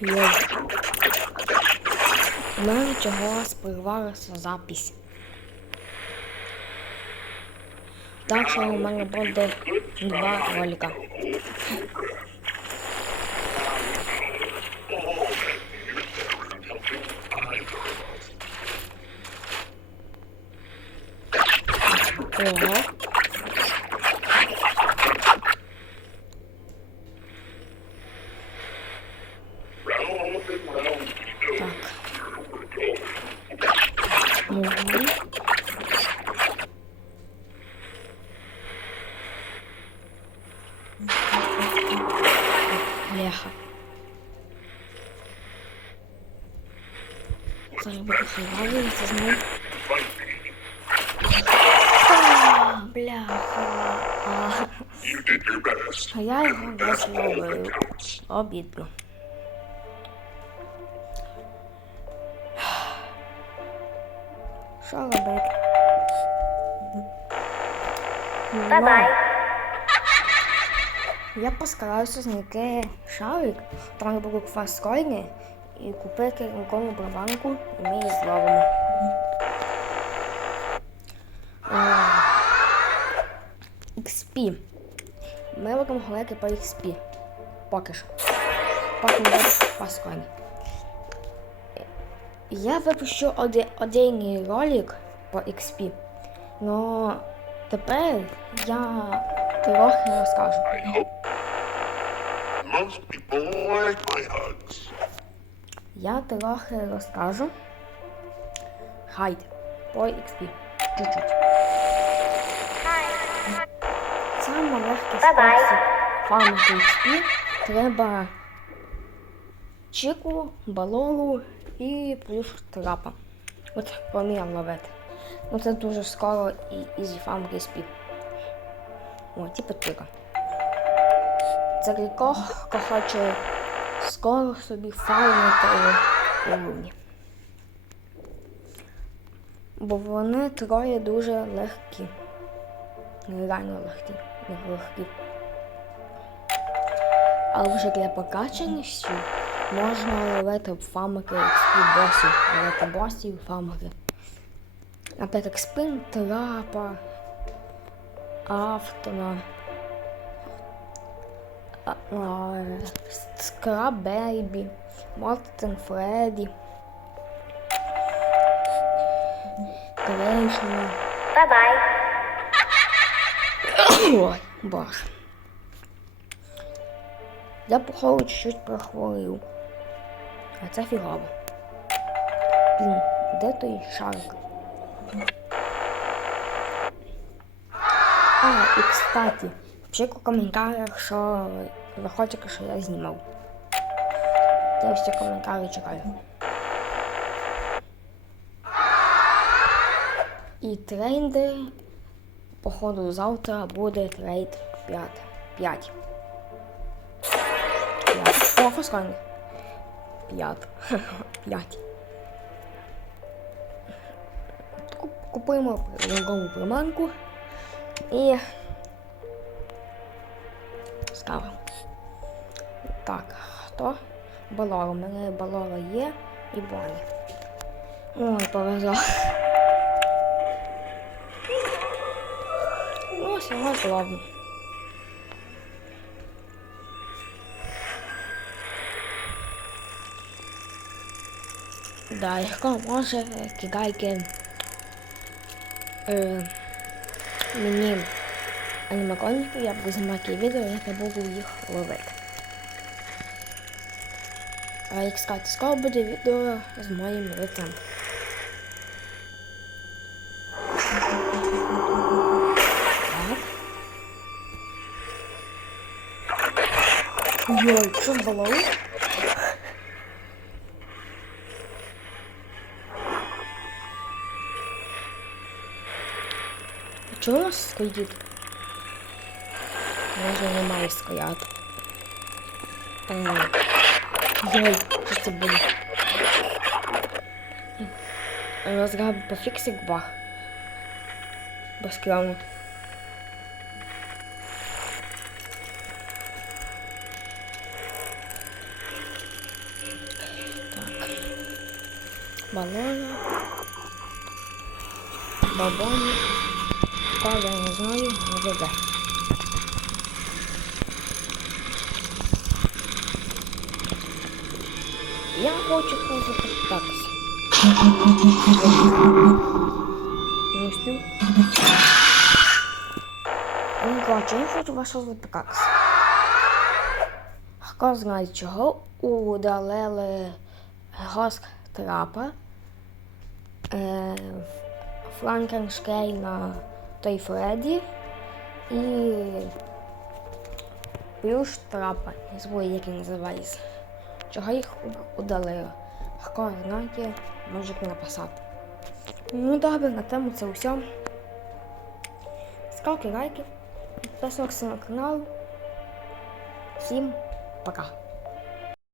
Є. У мене чогось запись. Так що у мене буде два ролика. Ого. Так. Мугли. Бляха. Зараз буду хайлавитися з ним. Бляха. А я його десь вибив. Обідно. Що робити? Bye-bye. Я постараюся знайти шарик, там де будуть фаскоїни, і купити ринкову барабанку, і ми її зловимо. XP. Ми будемо говорити по XP. Поки що. Поки не буде фаскоїни. Я випущу один, один ролик по XP. Но тепер я трохи розкажу. Я трохи розкажу. Хайд. По XP. Чуть-чуть. Саме легкий спосіб фармити XP треба чіку, балору і плюс трапа. От поміяв ловити. Ну це дуже скоро і ізі фармити XP. О, типу чіка. Це хто хоче скоро собі фармити у рівні. Бо вони троє дуже легкі. Нереально легкі. Не легкі. Але вже для покачаності можна ловити фамики XP босів. Ловити босів фамики. Наприклад, спин, трапа, автона. а, а, Скраб Бейбі, Мортен Фредді, Крейшена. Bye-bye. Ой, бах. Я походу чуть-чуть прохворів. А це фігово. Блін, де той шарик? А, і кстати, пишіть у коментарях, що ви хочете, що я знімав. Я всі коментарі чекаю. І тренди, походу, завтра буде трейд 5. 5. 5. О, фаскальний. 5. 5. Купуємо рангову приманку і ставимо. Так, хто? Балора. У мене балора є і Бонні. Ой, повезло. Ну, ось його Да, легко може кидайте е, мені анімаконніки, я буду знімати відео, як я буду їх ловити. А як сказати, скоро буде відео з лицем. Йой, що з? Чого у нас скоїть? Може не має скояти. Йой, що це було? Розграбив пофіксик бах. Басклявно. Так. Балона. Бабони. Коля, я не знаю, не веде. Я хочу позапитатися. Не? Ну, коротше, я хочу вас запитатися. Хто знає, чого удалили Госк Трапа, е, Франкенштейна той Фредді і Плюш Трапа. Забув, як він називається. Чого їх удалили? Хто знає, можете написати. Ну добре, на тему це все. Ставте лайки, підписуйтесь на канал. Всім пока.